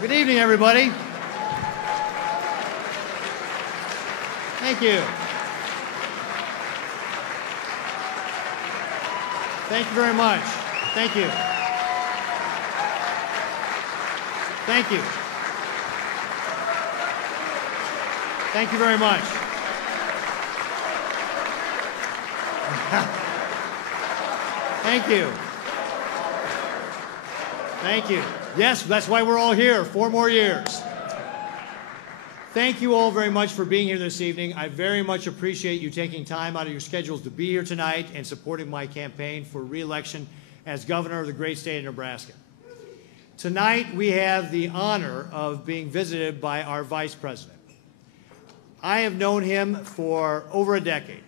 Good evening, everybody. Thank you. Thank you very much. Thank you. Thank you. Thank you very much. Thank you. Thank you. Yes, that's why we're all here, 4 more years. Thank you all very much for being here this evening. I very much appreciate you taking time out of your schedules to be here tonight and supporting my campaign for re-election as governor of the great state of Nebraska. Tonight, we have the honor of being visited by our vice president. I have known him for over a decade,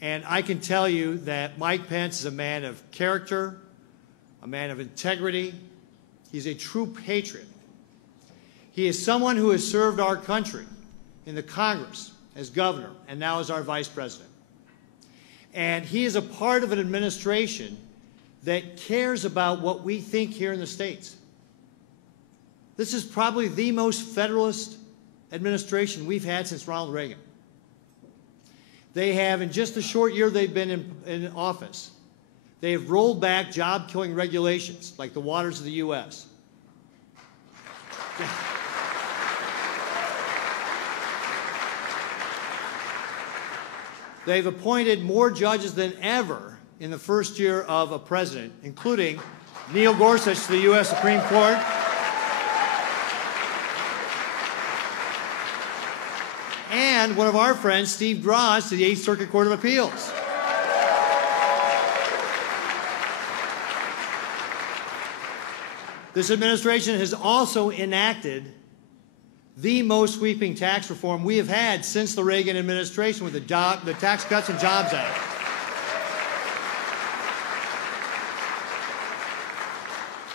and I can tell you that Mike Pence is a man of character, a man of integrity. He's a true patriot. He is someone who has served our country in the Congress as governor and now as our vice president. And he is a part of an administration that cares about what we think here in the States. This is probably the most federalist administration we've had since Ronald Reagan. They have, in just the short year they've been in office, they have rolled back job-killing regulations like the waters of the U.S. They've appointed more judges than ever in the first year of a president, including Neil Gorsuch to the U.S. Supreme Court, and one of our friends, Steve Draws, to the 8th Circuit Court of Appeals. This administration has also enacted the most sweeping tax reform we have had since the Reagan administration with the Tax Cuts and Jobs Act.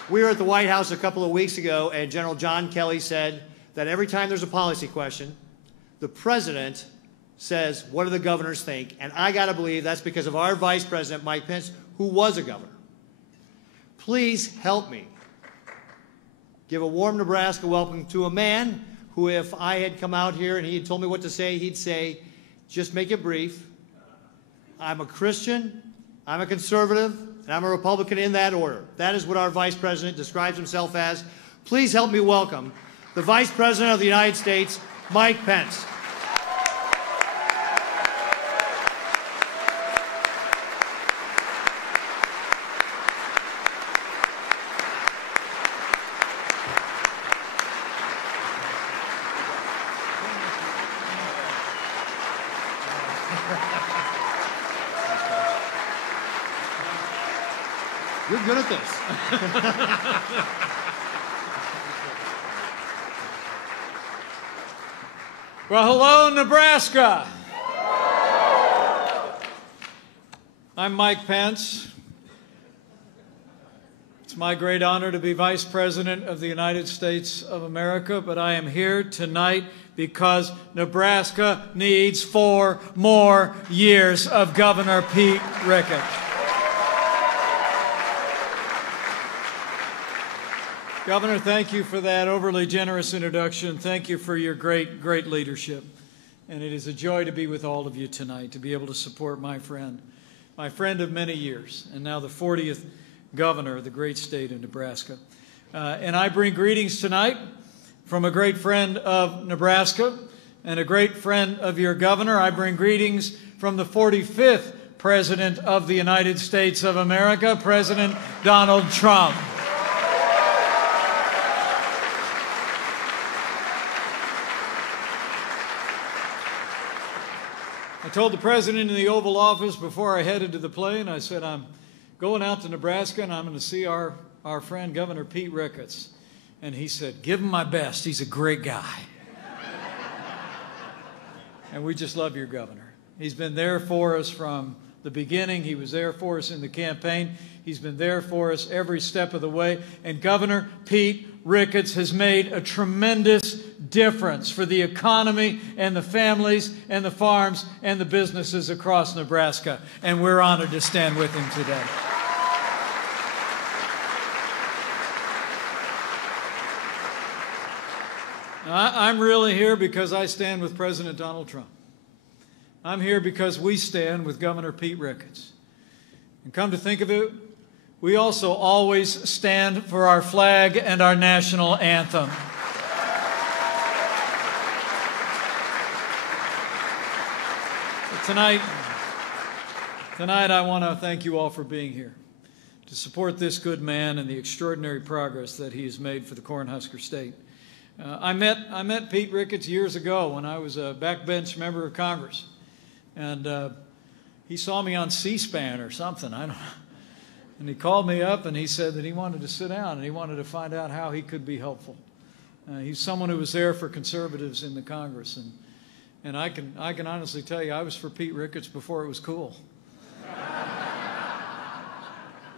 We were at the White House a couple of weeks ago, and General John Kelly said that every time there's a policy question, the president says, what do the governors think? And I got to believe that's because of our vice president, Mike Pence, who was a governor. Please help me give a warm Nebraska welcome to a man who, if I had come out here and he had told me what to say, he'd say, just make it brief. I'm a Christian, I'm a conservative, and I'm a Republican in that order. That is what our vice president describes himself as. Please help me welcome the Vice President of the United States, Mike Pence. You're good at this. Well, hello, Nebraska. I'm Mike Pence. It's my great honor to be Vice President of the United States of America, but I am here tonight because Nebraska needs 4 more years of Governor Pete Ricketts. Governor, thank you for that overly generous introduction. Thank you for your great, great leadership. And it is a joy to be with all of you tonight, to be able to support my friend of many years, and now the 40th governor of the great state of Nebraska. And I bring greetings tonight from a great friend of Nebraska and a great friend of your governor. I bring greetings from the 45th President of the United States of America, President Donald Trump. I told the president in the Oval Office before I headed to the plane, I said, I'm going out to Nebraska and I'm going to see our friend Governor Pete Ricketts. And he said, give him my best. He's a great guy. And we just love your governor. He's been there for us from the beginning. He was there for us in the campaign. He's been there for us every step of the way. And Governor Pete Ricketts has made a tremendous difference for the economy and the families and the farms and the businesses across Nebraska. And we're honored to stand with him today. I'm really here because I stand with President Donald Trump. I'm here because we stand with Governor Pete Ricketts. And come to think of it, we also always stand for our flag and our national anthem. Tonight I want to thank you all for being here to support this good man and the extraordinary progress that he has made for the Cornhusker State. I met Pete Ricketts years ago when I was a backbench member of Congress, and he saw me on C-SPAN or something, I don't know. And he called me up and he said that he wanted to sit down and he wanted to find out how he could be helpful. He's someone who was there for conservatives in the Congress, and I can honestly tell you, I was for Pete Ricketts before it was cool.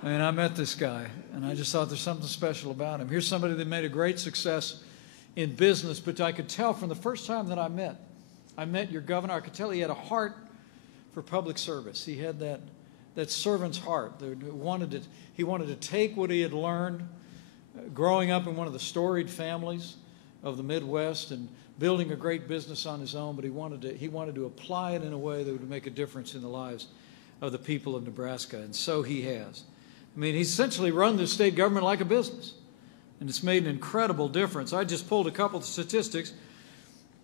I mean, I met this guy, and I just thought there's something special about him. Here's somebody that made a great success in business, but I could tell from the first time that I met your governor, I could tell he had a heart for public service. He had that servant's heart. He wanted to take what he had learned growing up in one of the storied families of the Midwest and building a great business on his own, but he wanted to apply it in a way that would make a difference in the lives of the people of Nebraska, and so he has. I mean, he's essentially run the state government like a business, and it's made an incredible difference. I just pulled a couple of statistics,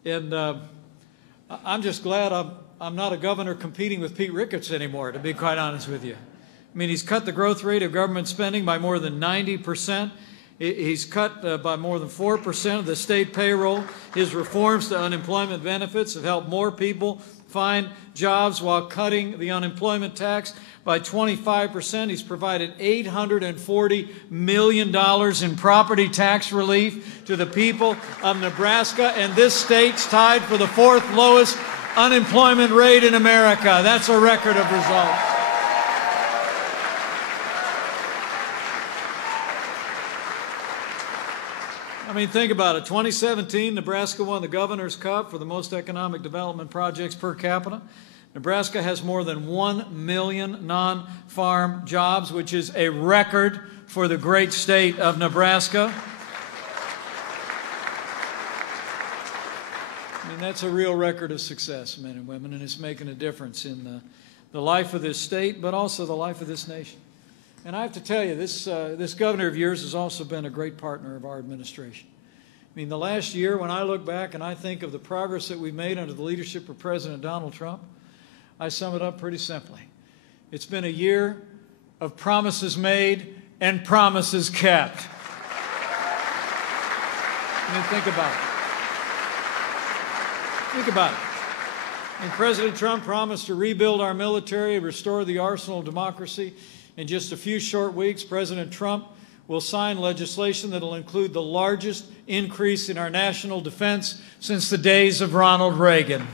and I'm just glad I'm not a governor competing with Pete Ricketts anymore, to be quite honest with you. I mean, he's cut the growth rate of government spending by more than 90%. He's cut by more than 4% of the state payroll. His reforms to unemployment benefits have helped more people find jobs while cutting the unemployment tax by 25%. He's provided $840 million in property tax relief to the people of Nebraska, and this state's tied for the 4th lowest unemployment rate in America. That's a record of results. I mean, think about it. 2017, Nebraska won the Governor's Cup for the most economic development projects per capita. Nebraska has more than 1 million non-farm jobs, which is a record for the great state of Nebraska. I mean, that's a real record of success, men and women, and it's making a difference in the life of this state, but also the life of this nation. And I have to tell you, this governor of yours has also been a great partner of our administration. I mean, the last year, when I look back and I think of the progress that we've made under the leadership of President Donald Trump, I sum it up pretty simply. It's been a year of promises made and promises kept. I mean, think about it. Think about it. And President Trump promised to rebuild our military, restore the arsenal of democracy. In just a few short weeks, President Trump will sign legislation that will include the largest increase in our national defense since the days of Ronald Reagan.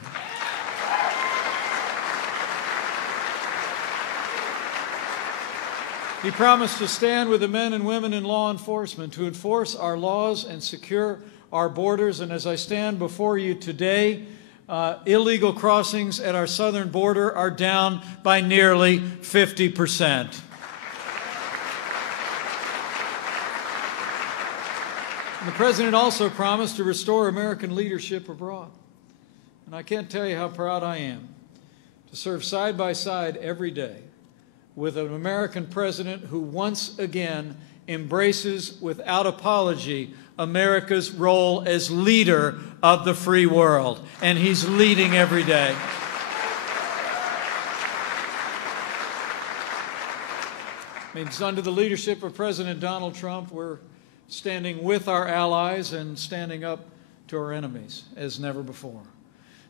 He promised to stand with the men and women in law enforcement to enforce our laws and secure our borders. And as I stand before you today, illegal crossings at our southern border are down by nearly 50%. And the President also promised to restore American leadership abroad. And I can't tell you how proud I am to serve side by side every day with an American president who once again embraces without apology America's role as leader of the free world. And he's leading every day. I mean, it's under the leadership of President Donald Trump, we're standing with our allies and standing up to our enemies as never before.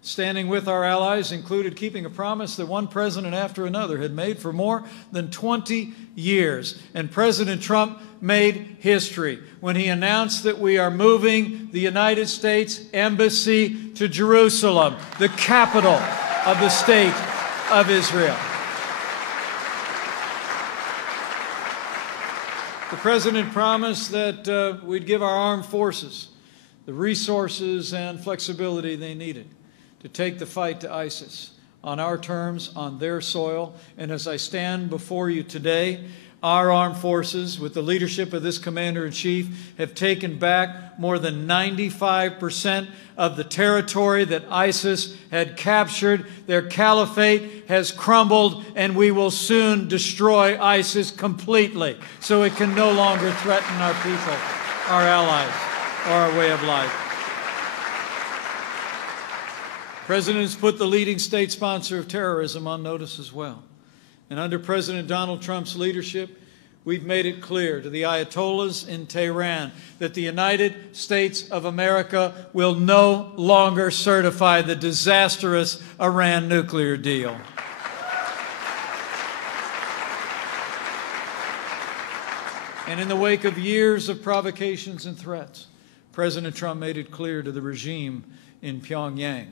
Standing with our allies included keeping a promise that one president after another had made for more than 20 years. And President Trump made history when he announced that we are moving the United States Embassy to Jerusalem, the capital of the state of Israel. The President promised that we'd give our armed forces the resources and flexibility they needed to take the fight to ISIS on our terms, on their soil. And as I stand before you today, Our armed forces, with the leadership of this Commander-in-Chief, have taken back more than 95% of the territory that ISIS had captured. Their caliphate has crumbled, and we will soon destroy ISIS completely, so it can no longer threaten our people, our allies, or our way of life. The President has put the leading state sponsor of terrorism on notice as well. And under President Donald Trump's leadership, we've made it clear to the Ayatollahs in Tehran that the United States of America will no longer certify the disastrous Iran nuclear deal. And in the wake of years of provocations and threats, President Trump made it clear to the regime in Pyongyang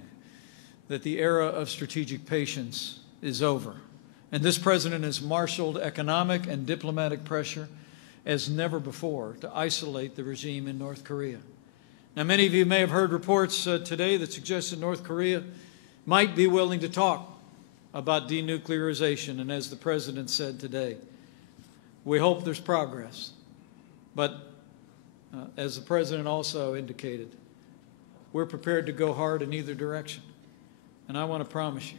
that the era of strategic patience is over. And this president has marshaled economic and diplomatic pressure as never before to isolate the regime in North Korea. Now, many of you may have heard reports today that suggest that North Korea might be willing to talk about denuclearization. And as the president said today, we hope there's progress. But as the president also indicated, we're prepared to go hard in either direction. And I want to promise you,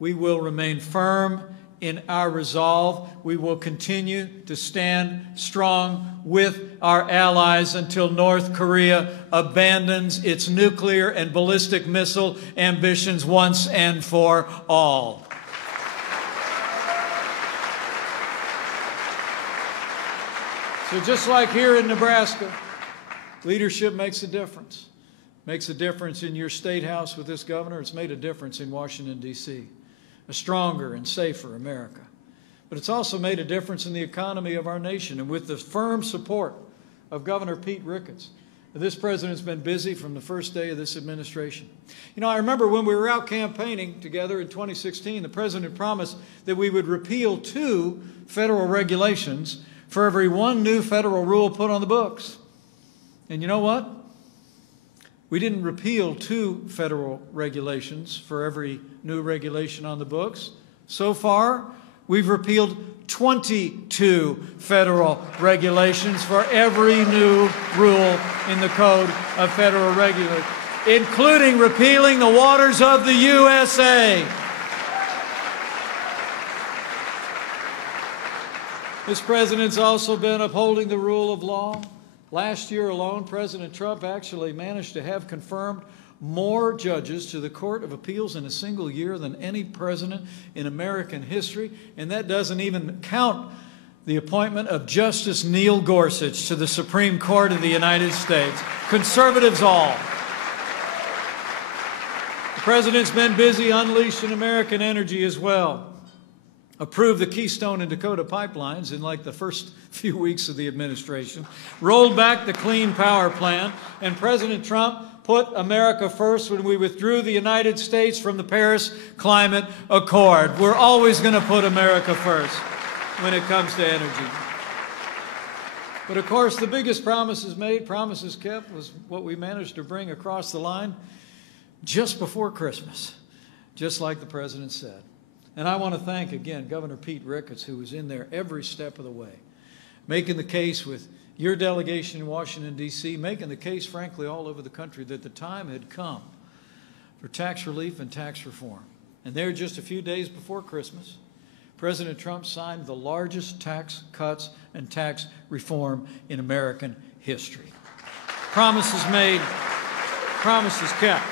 we will remain firm in our resolve. We will continue to stand strong with our allies until North Korea abandons its nuclear and ballistic missile ambitions once and for all. So just like here in Nebraska, leadership makes a difference. Makes a difference in your state house with this governor. It's made a difference in Washington, D.C. A stronger and safer America. But it's also made a difference in the economy of our nation. And with the firm support of Governor Pete Ricketts, this president's been busy from the first day of this administration. You know, I remember when we were out campaigning together in 2016, the president promised that we would repeal 2 federal regulations for every 1 new federal rule put on the books. And you know what? We didn't repeal 2 federal regulations for every new regulation on the books. So far, we've repealed 22 federal regulations for every new rule in the Code of Federal Regulations, including repealing the waters of the USA. This president's also been upholding the rule of law. Last year alone, President Trump actually managed to have confirmed more judges to the Court of Appeals in a single year than any president in American history, and that doesn't even count the appointment of Justice Neil Gorsuch to the Supreme Court of the United States. Conservatives all. The president's been busy unleashing American energy as well. Approved the Keystone and Dakota pipelines in like the first few weeks of the administration, rolled back the Clean Power Plan, and President Trump put America first when we withdrew the United States from the Paris Climate Accord. We're always going to put America first when it comes to energy. But of course, the biggest promises made, promises kept, was what we managed to bring across the line just before Christmas, just like the president said. And I want to thank, again, Governor Pete Ricketts, who was in there every step of the way, making the case with your delegation in Washington, D.C., making the case, frankly, all over the country that the time had come for tax relief and tax reform. And there, just a few days before Christmas, President Trump signed the largest tax cuts and tax reform in American history. Promises made, promises kept.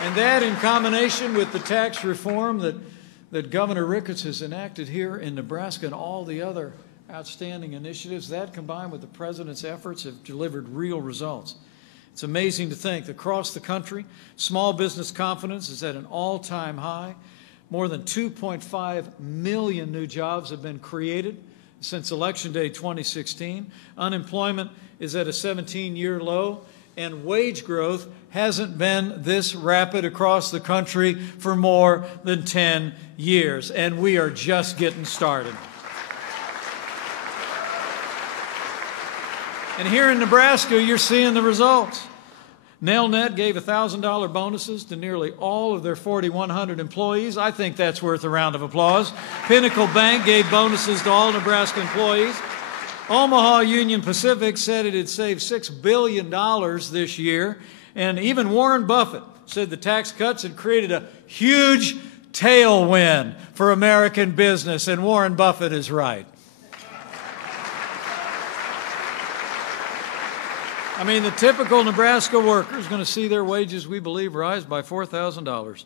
And that, in combination with the tax reform that Governor Ricketts has enacted here in Nebraska and all the other outstanding initiatives, that combined with the president's efforts have delivered real results. It's amazing to think that across the country, small business confidence is at an all-time high. More than 2.5 million new jobs have been created since Election Day 2016. Unemployment is at a 17-year low. And wage growth hasn't been this rapid across the country for more than 10 years. And we are just getting started. And here in Nebraska, you're seeing the results. Nelnet gave $1,000 bonuses to nearly all of their 4,100 employees. I think that's worth a round of applause. Pinnacle Bank gave bonuses to all Nebraska employees. Omaha Union Pacific said it had saved $6 billion this year. And even Warren Buffett said the tax cuts had created a huge tailwind for American business. And Warren Buffett is right. I mean, the typical Nebraska worker is going to see their wages, we believe, rise by $4,000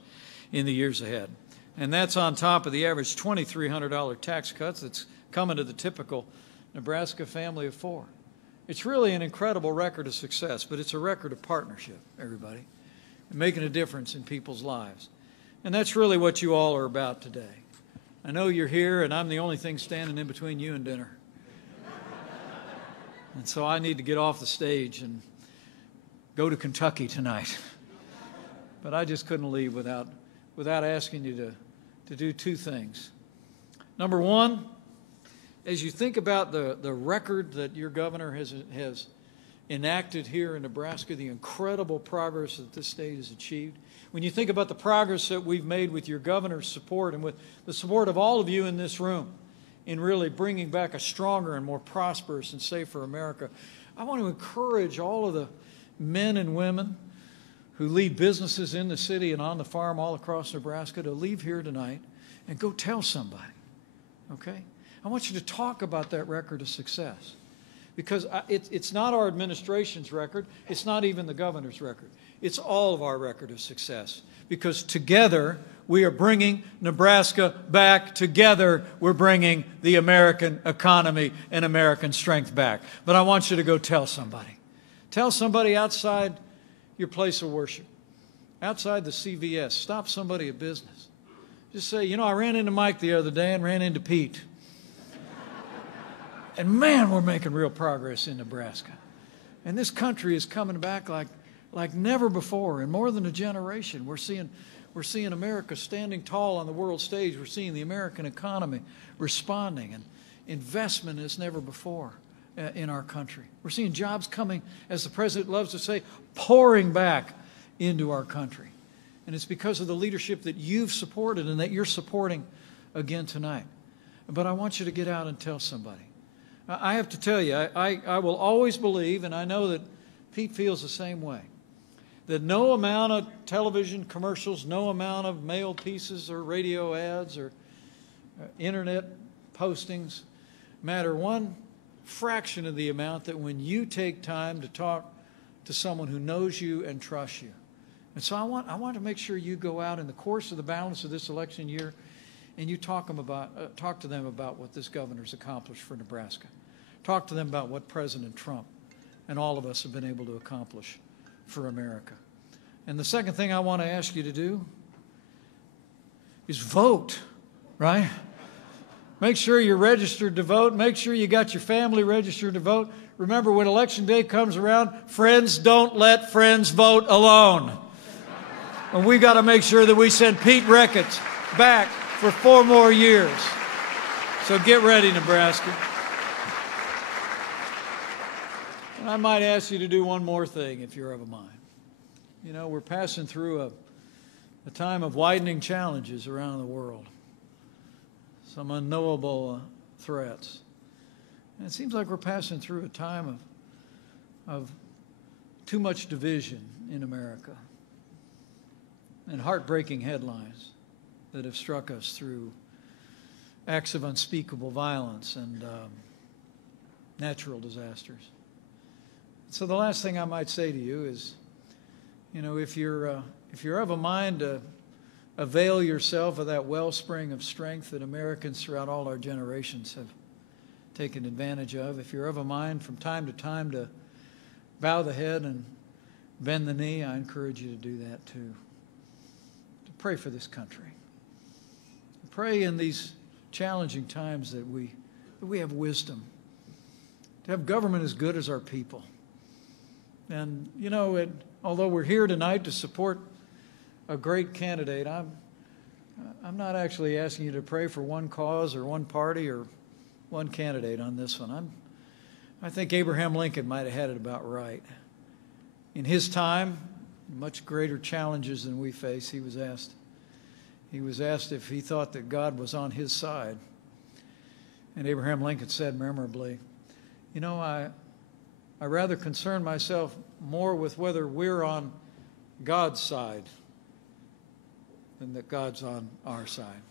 in the years ahead. And that's on top of the average $2,300 tax cuts that's coming to the typical Nebraska family of four. It's really an incredible record of success, but it's a record of partnership, everybody, and making a difference in people's lives. And that's really what you all are about today. I know you're here, and I'm the only thing standing in between you and dinner. And so I need to get off the stage and go to Kentucky tonight. But I just couldn't leave without asking you to do two things. Number one, as you think about the record that your governor has enacted here in Nebraska, the incredible progress that this state has achieved, when you think about the progress that we've made with your governor's support and with the support of all of you in this room, in really bringing back a stronger and more prosperous and safer America, I want to encourage all of the men and women who lead businesses in the city and on the farm all across Nebraska to leave here tonight and go tell somebody, okay? I want you to talk about that record of success, because it's not our administration's record. It's not even the governor's record. It's all of our record of success, because together we are bringing Nebraska back. Together we're bringing the American economy and American strength back. But I want you to go tell somebody. Tell somebody outside your place of worship, outside the CVS. Stop somebody at business. Just say, you know, I ran into Mike the other day and ran into Pete. And man, we're making real progress in Nebraska. And this country is coming back like never before in more than a generation. We're seeing America standing tall on the world stage. We're seeing the American economy responding, and investment as never before in our country. We're seeing jobs coming, as the president loves to say, pouring back into our country. And it's because of the leadership that you've supported and that you're supporting again tonight. But I want you to get out and tell somebody. I have to tell you, I will always believe, and I know that Pete feels the same way, that no amount of television commercials, no amount of mail pieces or radio ads or internet postings matter one fraction of the amount that when you take time to talk to someone who knows you and trusts you. And so I want to make sure you go out in the course of the balance of this election year and you talk to them about what this governor's accomplished for Nebraska. Talk to them about what President Trump and all of us have been able to accomplish for America. And the second thing I want to ask you to do is vote, right? Make sure you're registered to vote. Make sure you got your family registered to vote. Remember, when Election Day comes around, friends don't let friends vote alone. And we got to make sure that we send Pete Ricketts back for 4 more years. So get ready, Nebraska. And I might ask you to do one more thing if you're of a mind. You know, we're passing through a time of widening challenges around the world. Some unknowable threats. And it seems like we're passing through a time of too much division in America. And heartbreaking headlines that have struck us through acts of unspeakable violence and natural disasters. So the last thing I might say to you is, you know, if you're of a mind to avail yourself of that wellspring of strength that Americans throughout all our generations have taken advantage of, if you're of a mind from time to time to bow the head and bend the knee, I encourage you to do that too. To pray for this country. Pray in these challenging times that we have wisdom. To have government as good as our people. And, you know, although we're here tonight to support a great candidate, I'm not actually asking you to pray for one cause or one party or one candidate on this one. I think Abraham Lincoln might have had it about right. In his time, much greater challenges than we face, he was asked if he thought that God was on his side. And Abraham Lincoln said memorably, "You know, I rather concern myself more with whether we're on God's side than that God's on our side."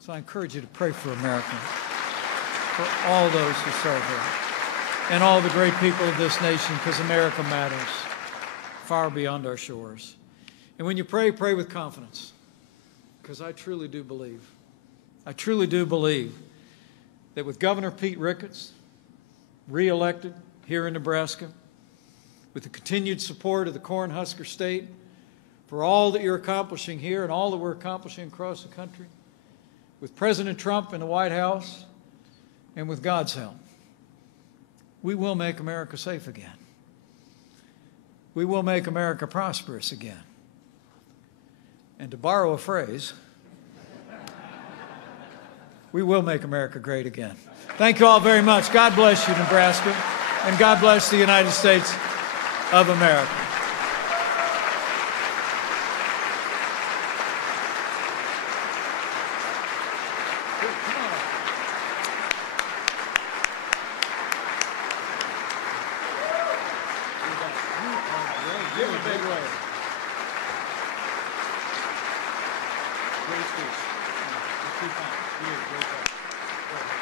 So I encourage you to pray for America, for all those who serve her, and all the great people of this nation, because America matters far beyond our shores. And when you pray, pray with confidence, because I truly do believe that with Governor Pete Ricketts re-elected here in Nebraska, with the continued support of the Cornhusker State for all that you're accomplishing here and all that we're accomplishing across the country, with President Trump in the White House, and with God's help, we will make America safe again. We will make America prosperous again. And to borrow a phrase, we will make America great again. Thank you all very much. God bless you, Nebraska, and God bless the United States of America. Give him a big wave. Great speech. Great job.